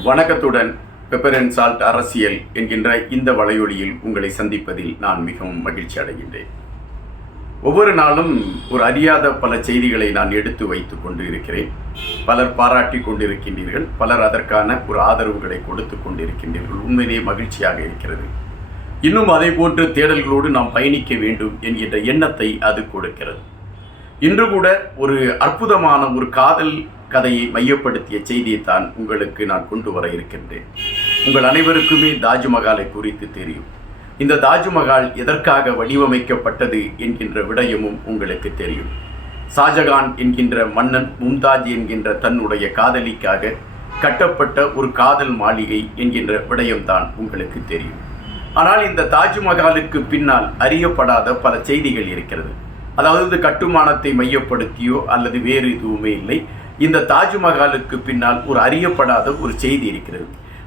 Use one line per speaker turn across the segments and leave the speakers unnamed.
வணக்கத்துடன் pepper and salt அரசியல் என்கின்ற இந்த வலையொலியில் உங்களை சந்திப்பதில் நான் மிகவும் மகிழ்ச்சி அடைகின்றேன். ஒவ்வொரு நாளும் ஒரு அறியாத பல செய்திகளை நான் எடுத்து வைத்துக் கொண்டு இருக்கிறேன் பலர் பாராட்டி கொண்டிருக்கின்றீர்கள் பலர் அதற்கான ஒரு ஆதரவுகளை கொடுத்து கொண்டிருக்கின்றீர்கள். உண்மையிலேயே மகிழ்ச்சியாக இருக்கிறது. இன்னும் அதே போன்ற தேடல்களோடு நாம் பயணிக்க வேண்டும் என்கின்ற எண்ணத்தை அது கொடுக்கிறது. இன்று கூட ஒரு அற்புதமான ஒரு காதல் கதையை மையப்படுத்திய செய்தியை தான் உங்களுக்கு நான் கொண்டு வர இருக்கின்றேன். உங்கள் அனைவருக்குமே தாஜ்மஹாலை குறித்து தெரியும். இந்த தாஜ்மஹால் எதற்காக வடிவமைக்கப்பட்டது என்கின்ற விடயமும் உங்களுக்கு தெரியும். ஷாஜகான் என்கின்ற மன்னன் மும்தாஜ் என்கின்ற தன்னுடைய காதலிக்காக கட்டப்பட்ட ஒரு காதல் மாளிகை என்கின்ற விடயம்தான் உங்களுக்கு தெரியும். ஆனால் இந்த தாஜ்மஹாலுக்கு பின்னால் அறியப்படாத பல செய்திகள் இருக்கிறது. அதாவது இந்த கட்டுமானத்தை மையப்படுத்தியோ அல்லது வேறு எதுவுமே இல்லை. இந்த தாஜ்மஹாலுக்கு பின்னால் ஒரு அறியப்படாத ஒரு செய்தி இருக்கிறது.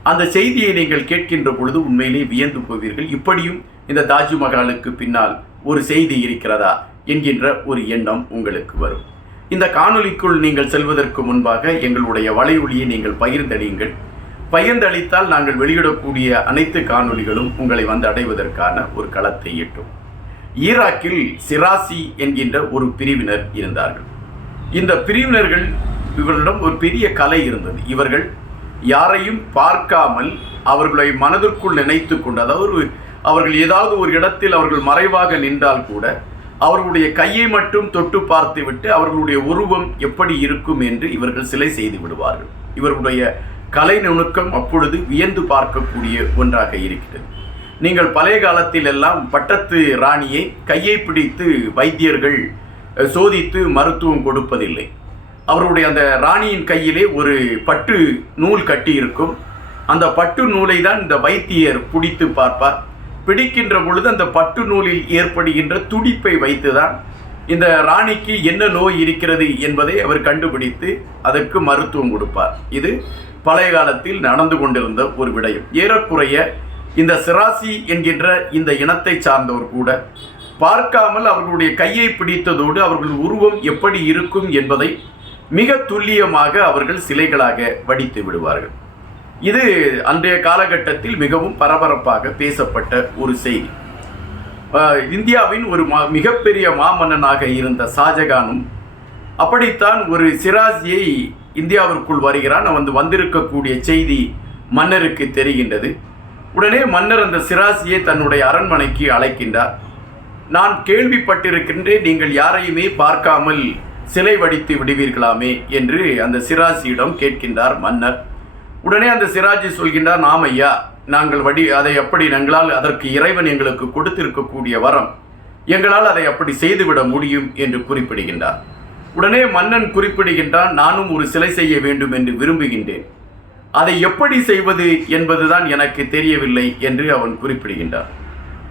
அந்த செய்தியை நீங்கள் கேட்கின்ற பொழுது உண்மையிலே வியந்து போவீர்கள். இப்படியும் இந்த தாஜ்மஹாலுக்கு பின்னால் ஒரு செய்தி இருக்கிறதா என்கின்ற ஒரு எண்ணம் உங்களுக்கு வரும். இந்த காணொளிக்குள் நீங்கள் செல்வதற்கு முன்பாக எங்களுடைய வலையொலியை நீங்கள் பகிர்ந்தளியுங்கள் பகிர்ந்தளித்தால் நாங்கள் வெளியிடக்கூடிய அனைத்து காணொளிகளும் உங்களை வந்து அடைவதற்கான ஒரு களத்தை எட்டும். ஈராக்கில் சிராசி என்கின்ற ஒரு பிரிவினர் இருந்தார்கள். இந்த பிரிவினர்கள் இவர்களிடம் ஒரு பெரிய கலை இருந்தது. இவர்கள் யாரையும் பார்க்காமல் அவர்களை மனதிற்குள் நினைத்து கொண்டு அதாவது ஒரு அவர்கள் ஏதாவது ஒரு இடத்தில் அவர்கள் மறைவாக நின்றால் கூட அவர்களுடைய கையை மட்டும் தொட்டு பார்த்துவிட்டு அவர்களுடைய உருவம் எப்படி இருக்கும் என்று இவர்கள் சிலை செய்து விடுவார்கள். இவர்களுடைய கலை நுணுக்கம் அப்பொழுது வியந்து பார்க்கக்கூடிய ஒன்றாக இருக்கிறது. நீங்கள் பழைய காலத்தில் எல்லாம் பட்டத்து ராணியை கையை பிடித்து வைத்தியர்கள் சோதித்து மருத்துவம் கொடுப்பதில்லை. அவருடைய அந்த ராணியின் கையிலே ஒரு பட்டு நூல் கட்டி இருக்கும் அந்த பட்டு நூலை தான் இந்த வைத்தியர் பிடித்து பார்ப்பார். பிடிக்கின்ற பொழுது அந்த பட்டு நூலில் ஏற்படுகின்ற துடிப்பை வைத்துதான் இந்த ராணிக்கு என்ன நோய் இருக்கிறது என்பதை அவர் கண்டுபிடித்து அதற்கு மருத்துவம் கொடுப்பார். இது பழைய காலத்தில் நடந்து கொண்டிருந்த ஒரு விடயம். ஏறக்குறைய இந்த சிராசி என்கின்ற இந்த இனத்தை சார்ந்தவர் கூட பார்க்காமல் அவர்களுடைய கையை பிடித்ததோடு அவர்கள் உருவம் எப்படி இருக்கும் என்பதை மிக துல்லியமாக அவர்கள் சிலைகளாக வடித்து விடுவார்கள். இது அன்றைய காலகட்டத்தில் மிகவும் பரபரப்பாக பேசப்பட்ட ஒரு செய்தி. இந்தியாவின் ஒரு மா மிகப்பெரிய மாமன்னனாக இருந்த ஷாஜகானும் அப்படித்தான் ஒரு சிராஜியை இந்தியாவிற்குள் வருகிறான். வந்து வந்திருக்கக்கூடிய செய்தி மன்னருக்கு தெரிகின்றது. உடனே மன்னர் அந்த சிராசியை தன்னுடைய அரண்மனைக்கு அழைக்கின்றார். நான் கேள்விப்பட்டிருக்கின்றேன் நீங்கள் யாரையுமே பார்க்காமல் சிலை வடித்து விடுவீர்களாமே என்று அந்த சிராஜியிடம் கேட்கின்றார் மன்னர். உடனே அந்த சிராஜி சொல்கின்றார் நாம் ஐயா நாங்கள் வடி அதை எப்படி நாங்களால் அதற்கு இறைவன் எங்களுக்கு கொடுத்திருக்கக்கூடிய வரம். எங்களால் அதை அப்படி செய்துவிட முடியும்? என்று குறிப்பிடுகின்றார். உடனே மன்னன் குறிப்பிடுகின்றான் நானும் ஒரு சிலை செய்ய வேண்டும் என்று விரும்புகின்றேன். அதை எப்படி செய்வது என்பதுதான் எனக்கு தெரியவில்லை என்று அவன் குறிப்பிடுகின்றான்.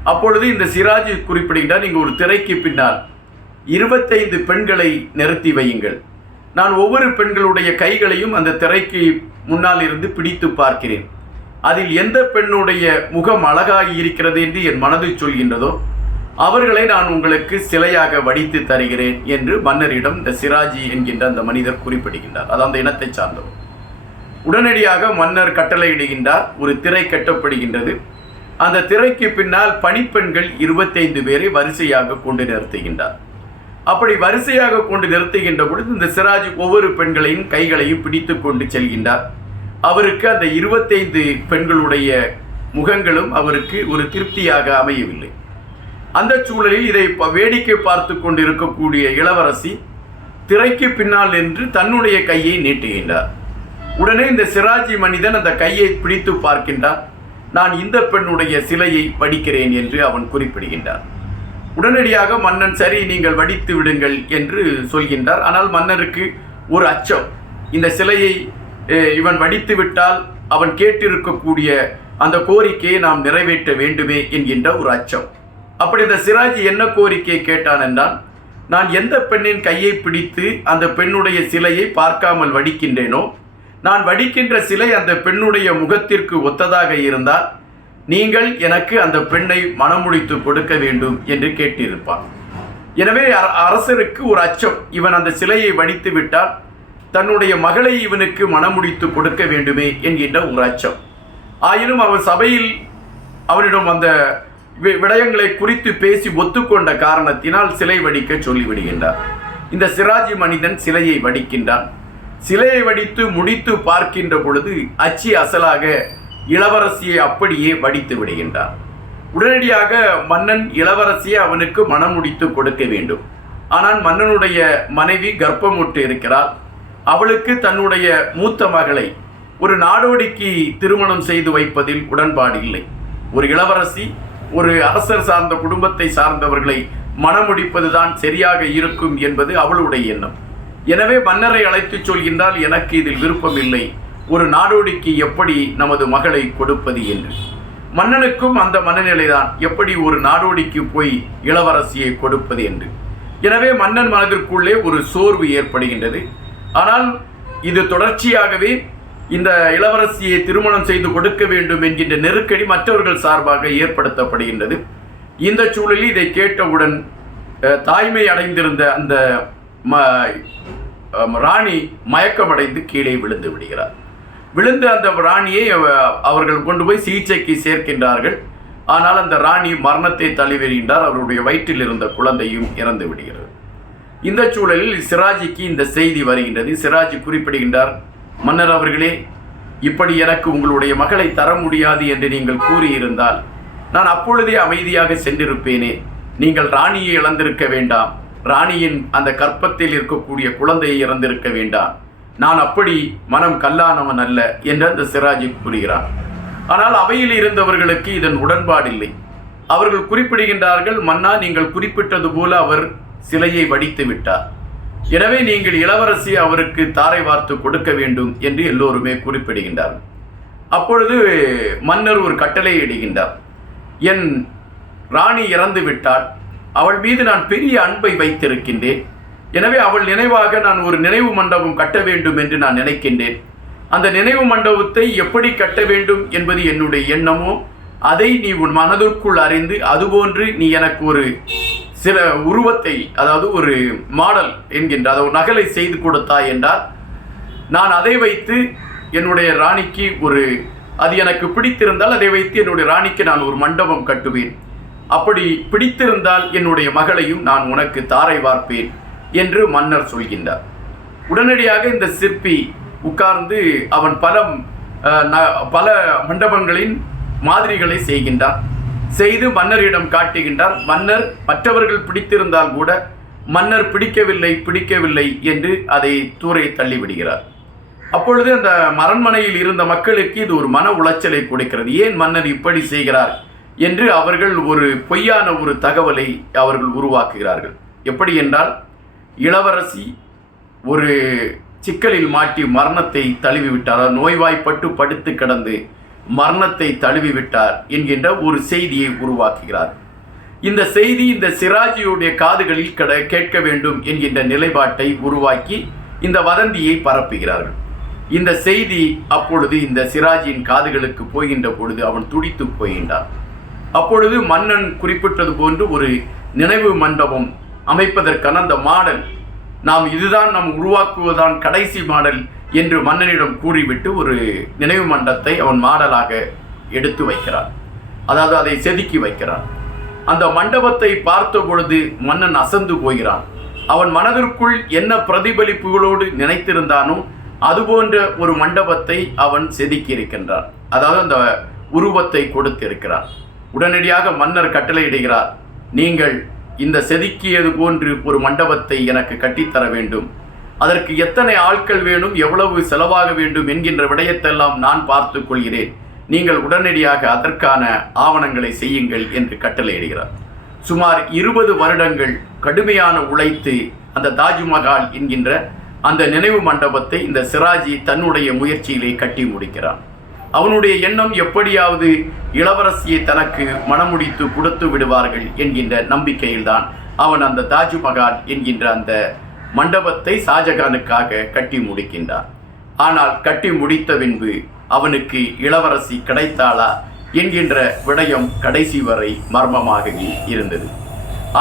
அப்பொழுது இந்த சிராஜ் குறிப்பிடுகின்றார் நீங்கள் ஒரு திரைக்கு பின்னால் இருபத்தைந்து பெண்களை நிறுத்தி வையுங்கள். நான் ஒவ்வொரு பெண்களுடைய கைகளையும் அந்த திரைக்கு முன்னால் இருந்து பிடித்து பார்க்கிறேன். அதில் எந்த பெண்ணுடைய முகம் அழகாக இருக்கிறது என்று என் மனது சொல்கின்றதோ அவர்களை நான் உங்களுக்கு சிலையாக வடித்து தருகிறேன் என்று மன்னரிடம் இந்த சிராஜி என்கின்ற அந்த மனிதர் குறிப்பிடுகின்றார். அது அந்த இனத்தை சார்ந்தவர் உடனடியாக மன்னர் கட்டளையிடுகின்றார் ஒரு திரை கட்டப்படுகின்றது. அந்த திரைக்கு பின்னால் பணிப்பெண்கள் இருபத்தைந்து பேரை வரிசையாக கொண்டு நிறுத்துகின்றார். அப்படி வரிசையாக கொண்டு நிறுத்துகின்ற பொழுது இந்த சிராஜ் ஒவ்வொரு பெண்களையும் கைகளையும் பிடித்து கொண்டு செல்கின்றார். அவருக்கு அந்த இருபத்தைந்து பெண்களுடைய முகங்களும் அவருக்கு ஒரு திருப்தியாக அமையவில்லை. அந்த சூழலில் இதை வேடிக்கை பார்த்து கொண்டு இருக்கக்கூடிய இளவரசி திரைக்கு பின்னால் நின்று தன்னுடைய கையை நீட்டுகின்றார். உடனே இந்த சிராஜி மனிதன் அந்த கையை பிடித்து பார்க்கின்றான். நான் இந்த பெண்ணுடைய சிலையை படிக்கிறேன் என்று அவன் குறிப்பிடுகின்றான். உடனடியாக மன்னன் சரி நீங்கள் வடித்து விடுங்கள் என்று சொல்கின்றார். ஆனால் மன்னருக்கு ஒரு அச்சம். இந்த சிலையை இவன் வடித்து விட்டால் அவன் கேட்டிருக்கக்கூடிய அந்த கோரிக்கையை நாம் நிறைவேற்ற வேண்டுமே என்கின்ற ஒரு அச்சம். அப்படி இந்த சிராஜி என்ன கோரிக்கையை கேட்டான் என்றால் நான் எந்த பெண்ணின் கையை பிடித்து அந்த பெண்ணுடைய சிலையை பார்க்காமல் வடிக்கின்றேனோ நான் வடிக்கின்ற சிலை அந்த பெண்ணுடைய முகத்திற்கு ஒத்ததாக இருந்தால் நீங்கள் எனக்கு அந்த பெண்ணை மனமுடித்து கொடுக்க வேண்டும் என்று கேட்டிருப்பான். எனவே அரசருக்கு ஒரு அச்சம். இவன் அந்த சிலையை வடித்து விட்டால் தன்னுடைய மகளை இவனுக்கு மனமுடித்து கொடுக்க வேண்டுமே என்கின்ற ஒரு அச்சம். ஆயினும் அவர் சபையில் அவனிடம் அந்த வி- விடயங்களை குறித்து பேசி ஒத்துக்கொண்ட காரணத்தினால் சிலை வடிக்க சொல்லிவிடுகின்றார். இந்த சிராஜி மனிதன் சிலையை வடிக்கின்றான். சிலையை வடித்து முடித்து பார்க்கின்ற பொழுது அச்சி அசலாக இளவரசியை அப்படியே வடித்து விடுகின்றார் உடனடியாக மன்னன் இளவரசியை அவனுக்கு மனம் முடித்து கொடுக்க வேண்டும். ஆனால் மன்னனுடைய மனைவி கர்ப்பமுட்டு இருக்கிறாள். அவளுக்கு தன்னுடைய மூத்த மகளை ஒரு நாடோடிக்கு திருமணம் செய்து வைப்பதில் உடன்பாடு இல்லை. ஒரு இளவரசி ஒரு அரசர் சார்ந்த குடும்பத்தை சார்ந்தவர்களை மனமுடிப்பதுதான் சரியாக இருக்கும் என்பது அவளுடைய எண்ணம். எனவே மன்னரை அழைத்துச் சொல்கின்றால் எனக்கு இதில் விருப்பம் இல்லை ஒரு நாடோடிக்கு எப்படி நமது மகளை கொடுப்பது என்று? மன்னனுக்கும் அந்த மனநிலைதான். எப்படி ஒரு நாடோடிக்கு போய் இளவரசியை கொடுப்பது என்று? எனவே மன்னன் மனதிற்குள்ளே ஒரு சோர்வு ஏற்படுகின்றது. ஆனால் இது தொடர்ச்சியாகவே இந்த இளவரசியை திருமணம் செய்து கொடுக்க வேண்டும் என்கின்ற நெருக்கடி மற்றவர்கள் சார்பாக ஏற்படுத்தப்படுகின்றது. இந்த சூழலில் இதை கேட்டவுடன் தாய்மை அடைந்திருந்த அந்த ம ராணி மயக்கமடைந்து கீழே விழுந்து விடுகிறார். விழுந்த அந்த ராணியை அவர்கள் கொண்டு போய் சிகிச்சைக்கு சேர்க்கின்றார்கள். ஆனால் அந்த ராணி மரணத்தை தழுவிடுகின்றார் அவருடைய வயிற்றில் இருந்த குழந்தையும் இறந்து விடுகிறது. இந்த சூழலில் சிராஜிக்கு இந்த செய்தி வருகின்றது. சிராஜி குறிப்பிடுகின்றார் மன்னர் அவர்களே இப்படி எனக்கு உங்களுடைய மகளை தர முடியாது என்று நீங்கள் கூறியிருந்தால் நான் அப்பொழுதே அமைதியாக சென்றிருப்பேனே. நீங்கள் ராணியை இழந்திருக்க வேண்டாம். ராணியின் அந்த கற்பத்தில் இருக்கக்கூடிய குழந்தையை இறந்திருக்க வேண்டாம். நான் அப்படி மனம் கல்லானவன் அல்ல என்று அந்த சிராஜி கூறுகிறார். ஆனால் அவையில் இருந்தவர்களுக்கு இதன் உடன்பாடில்லை. அவர்கள் குறிப்பிடுகின்றார்கள் மன்னா நீங்கள் குறிப்பிட்டது போல அவர் சிலையை வடித்து விட்டார். எனவே நீங்கள் இளவரசி அவருக்கு தாரை வார்த்து கொடுக்க வேண்டும் என்று எல்லோருமே குறிப்பிடுகின்றார்கள். அப்பொழுது மன்னர் ஒரு கட்டளை இடுகின்றார். என் ராணி இறந்து விட்டாள். அவள் மீது நான் பெரிய அன்பை வைத்திருக்கின்றேன். எனவே அவள் நினைவாக நான் ஒரு நினைவு மண்டபம் கட்ட வேண்டும் என்று நான் நினைக்கின்றேன். அந்த நினைவு மண்டபத்தை எப்படி கட்ட வேண்டும் என்பது என்னுடைய எண்ணமோ அதை நீ உன் மனதிற்குள் அறிந்து அதுபோன்று நீ எனக்கு ஒரு சில உருவத்தை அதாவது ஒரு மாடல் என்கின்ற அதை ஒரு நகலை செய்து கொடுத்தாய் என்றால் நான் அதை வைத்து என்னுடைய ராணிக்கு ஒரு அது எனக்கு பிடித்திருந்தால் அதை வைத்து என்னுடைய ராணிக்கு நான் ஒரு மண்டபம் கட்டுவேன். அப்படி பிடித்திருந்தால் என்னுடைய மகளையும் நான் உனக்கு தாரை வார்ப்பேன். என்று மன்னர் சொல்கின்றார். உடனடியாக இந்த சிற்பி உட்கார்ந்து அவன் பல பல மண்டபங்களின் மாதிரிகளை செய்கின்றான். செய்து மன்னரிடம் காட்டுகின்றார் மன்னர் மற்றவர்கள் பிடித்திருந்தால் கூட மன்னர் பிடிக்கவில்லை பிடிக்கவில்லை என்று அதை தூரை தள்ளிவிடுகிறார். அப்பொழுது அந்த அரண்மனையில் இருந்த மக்களுக்கு இது ஒரு மன உளைச்சலை கொடுக்கிறது. ஏன் மன்னர் இப்படி செய்கிறார்? என்று அவர்கள் ஒரு பொய்யான ஒரு தகவலை அவர்கள் உருவாக்குகிறார்கள். எப்படி என்றால் இளவரசி ஒரு சிக்கலில் மாட்டி மரணத்தை தழுவிவிட்டார். நோய்வாய்ப்பட்டு படுத்து கிடந்து மரணத்தை தழுவிவிட்டார் என்கின்ற ஒரு செய்தியை உருவாக்குகிறார். இந்த செய்தி இந்த சிராஜியுடைய காதுகளில் கட கேட்க வேண்டும் என்கின்ற நிலைப்பாட்டை உருவாக்கி இந்த வதந்தியை பரப்புகிறார்கள். இந்த செய்தி அப்பொழுது இந்த சிராஜியின் காதுகளுக்கு போகின்ற பொழுது அவன் துடித்து போகின்றான். அப்பொழுது மன்னன் குறிப்பிட்டது போன்று ஒரு நினைவு மண்டபம் அமைப்பதற்கான அந்த மாடல். நாம் இதுதான் நாம் உருவாக்குவதுதான் கடைசி மாடல் என்று மன்னனிடம் கூறிவிட்டு ஒரு நினைவு மண்டத்தை அவன் மாடலாக எடுத்து வைக்கிறான். அதாவது அதை செதுக்கி வைக்கிறான். அந்த மண்டபத்தை பார்த்த பொழுது மன்னன் அசந்து போகிறான். அவன் மனதிற்குள் என்ன பிரதிபலிப்புகளோடு நினைத்திருந்தானோ அதுபோன்ற ஒரு மண்டபத்தை அவன் செதுக்கி இருக்கின்றான் அதாவது அந்த உருவத்தை கொடுத்திருக்கிறான். உடனடியாக மன்னர் கட்டளையிடுகிறார் நீங்கள் இந்த செதுக்கியது போன்று ஒரு மண்டபத்தை எனக்கு கட்டித்தர வேண்டும். அதற்கு எத்தனை ஆட்கள் வேணும் எவ்வளவு செலவாக வேண்டும் என்கின்ற விடயத்தெல்லாம் நான் பார்த்து கொள்கிறேன். நீங்கள் உடனடியாக அதற்கான ஆவணங்களை செய்யுங்கள் என்று கட்டளையிடுகிறார். சுமார் இருபது வருடங்கள் கடுமையான உழைத்து அந்த தாஜ்மஹால் என்கின்ற அந்த நினைவு மண்டபத்தை இந்த சிராஜி தன்னுடைய முயற்சியிலே கட்டி முடிக்கிறான். அவனுடைய எண்ணம் எப்படியாவது இளவரசியை தனக்கு மணமுடித்து கொடுத்து விடுவார்கள் என்கின்ற நம்பிக்கையில்தான் அவன் அந்த தாஜ்மஹால் என்கின்ற அந்த மண்டபத்தை ஷாஜகானுக்காக கட்டி முடிக்கின்றான். ஆனால் கட்டி முடித்த பின்பு அவனுக்கு இளவரசி கிடைத்தாளா என்கின்ற விடயம் கடைசி வரை மர்மமாகவே இருந்தது.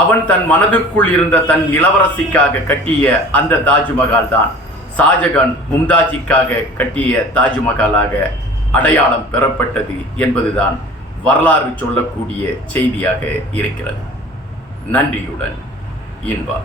அவன் தன் மனதுக்குள் இருந்த தன் இளவரசிக்காக கட்டிய அந்த தாஜ்மஹால் தான் ஷாஜகான் மும்தாஜிக்காக கட்டிய தாஜ்மஹாலாக அடையாளம் பெறப்பட்டது என்பதுதான் வரலாறு சொல்லக்கூடிய செய்தியாக இருக்கிறது. நன்றியுடன் இன்பா.